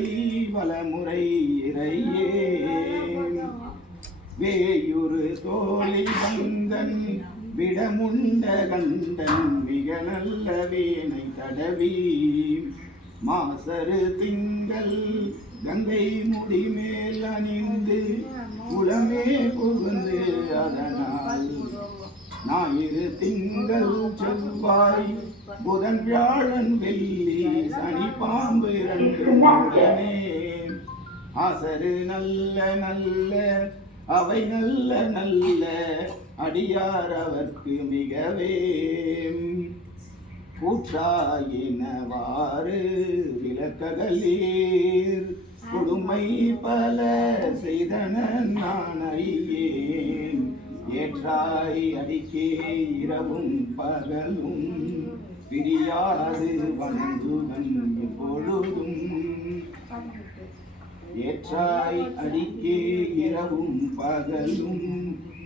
வழி வலமுறை இறையே வேயுறு தோழி வந்தன் விடமுண்ட கண்டன் மிக நல்ல வீணை தடவி மாசரு திங்கள் கங்கை முடி மேல் அணிந்து உளமே புகுந்து அதனால் ஞாயிறு திங்கள் செவ்வாய் புதன் வியாழன் வெள்ளி சனி பாம்பு இரண்டு உடனே ஆசரு நல்ல நல்ல அவை நல்ல நல்ல அடியார் அவர்க்கு மிகவே கூற்றாயினவாறு விளக்ககலீர் கொடுமை பல செய்தன நான் அறியேன் ஏற்றாய் அடிக்கே இரவும் பகலும் பிரியாது வணங்குவன் எப்பொழுதும் ஏற்றாய் அடிக்கே இரவும் பகலும்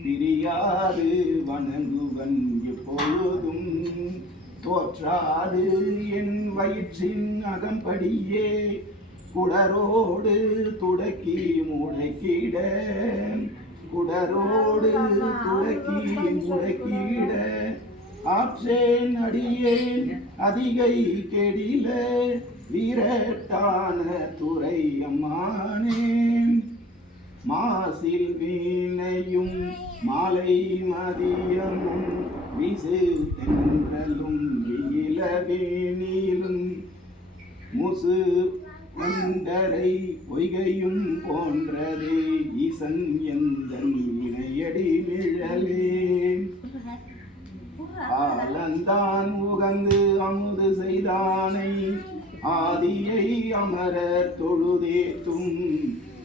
பிரியாது வணங்குவன் எப்பொழுதும் தோற்றாது என் வயிற்றின் அகம்படியே குடரோடு துடக்கி முளைக்கிட குடரோடு துடக்கி முளைக்கிட ஆற்றேன் அடியேன் அதிகை கெடில வீரட்டான துறை அம்மானே மாசில் வீணையும் மாலை மதியமும் விசு தென்றலும் வீல வேணிலும் முசு வண்டரை பொய்கையும் போன்றதே ஈசன் எந்த இணையடி நிழலே ஆலந்தான் உகந்து அமுது செய்தானை ஆதியை அமரர் தொழுதேத்தும்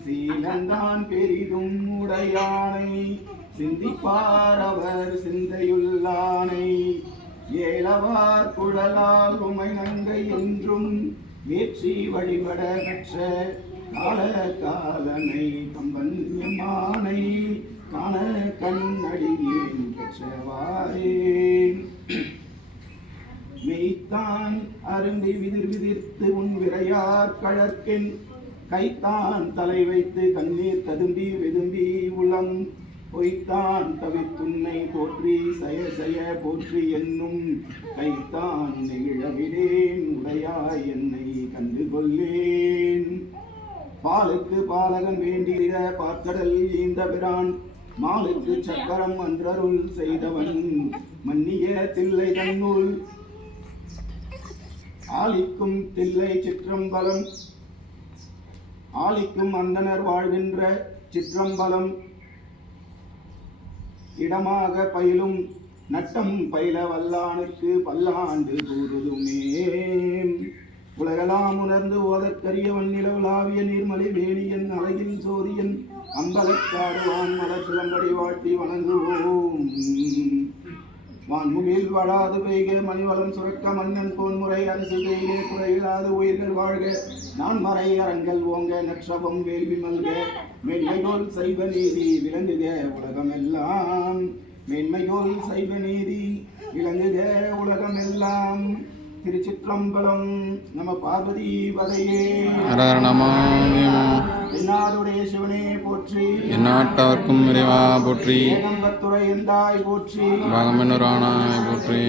சீலந்தான் பெரிதும் உடையானை சிந்திப்பார் அவர் சிந்தையுள்ளானை ஏலவார் குழலால் உமை நங்கை என்றும் ஏற்றி வழிபட பெற்ற கால காலனை கம்பன்யமானை காண கண் அடியேன் பெற்றவாரே மெய்த்தான் அருந்தி விதிர் விதிர்த்து உன் விரையார் கழற்கென் கைத்தான் தலை வைத்து கண்ணீர் ததும்பி வெதும்பி உளம் பொய்த்தான் தவித்துன்னை போற்றி சய சய போற்றி என்னும் கைத்தான் நெகிழவிடேன் உடையாய் என்னை கண்டு கொள்ளேன் பாலுக்கு பாலகன் வேண்டிய பார்க்கடல் ஈந்த பிரான் மாலுக்கு சக்கரம் அன்றருள் செய்தவன் மன்னிய தில்லை தன்னுள் ஆலிக்கும் தில்லை சிற்றம்பலம் ஆலிக்கும் அந்தனர் வாழ்கின்ற சிற்றம்பலம் இடமாக பயிலும் நட்டம் பயில வல்லானுக்கு பல்லாண்டு கூறுதுமே உலகலாம் உணர்ந்து ஓதற்கரியவன் நிலவுலாவிய நீர்மலை வேணியன் அழகில் சோரியன் அம்பலக்காடுவான் மலர் சிலம்படி வாழ்த்தி வணங்குவோம் வான்முகில் வாழாது பெய்க மணிவளம் சுரக்க மன்னன் போன்முறை அரசு கையிலே குறையில்லாது உயிர்கள் வாழ்க நான் மறை அரங்கல் ஓங்க நற்றவம் வேள்வி மல்க மென்மைகோல் சைவ நீதி விளங்குக உலகமெல்லாம் மென்மைகோல் சைவ நீதி விளங்குக உலகமெல்லாம் திருச்சிற்றம்பலம் நம பார்வதி வதையே என்னாருடைய சிவனே போற்றி எந்நாட்டவர்க்கும் இறைவா போற்றி ஏகம்பத்துறை எந்தாய் போற்றி பாகமென்னுரானாய் போற்றி